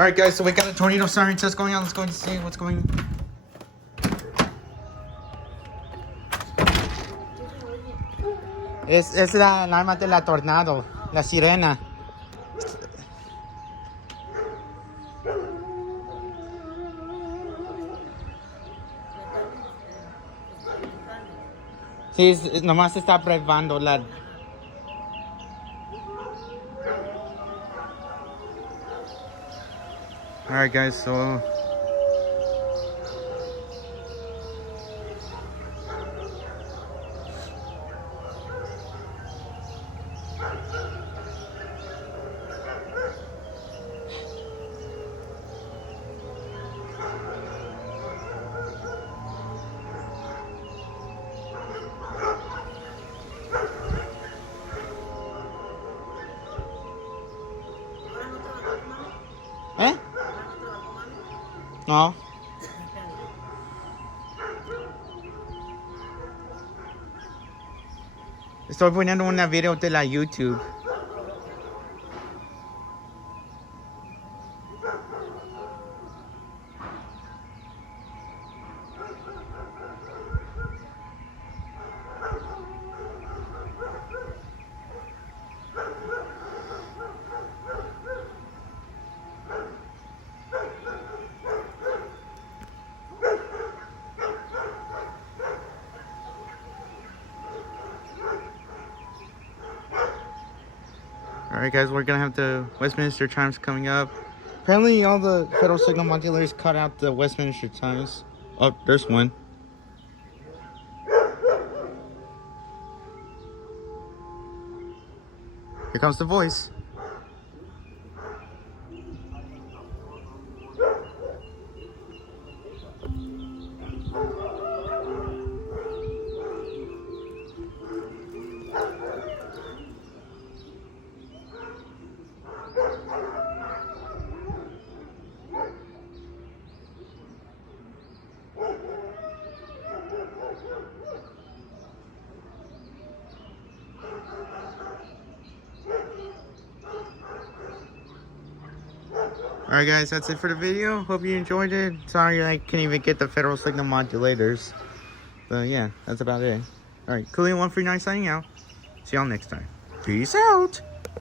Alright guys, so we got a tornado siren test going on. Let's go and see what's going on. Es la alarma de la tornado, la sirena. Sí, nomás está probando la... Alright guys, so... ¿Eh? No. Estoy poniendo una video de la YouTube. Alright guys, we're gonna have the Westminster Chimes coming up. Apparently all the federal signal modulators cut out the Westminster Chimes. Oh, there's one. Here comes the voice. Alright guys, that's it for the video. Hope you enjoyed it. Sorry I couldn't even get the federal signal modulators. But yeah, that's about it. Alright, Coolio139 signing out. See y'all next time. Peace out!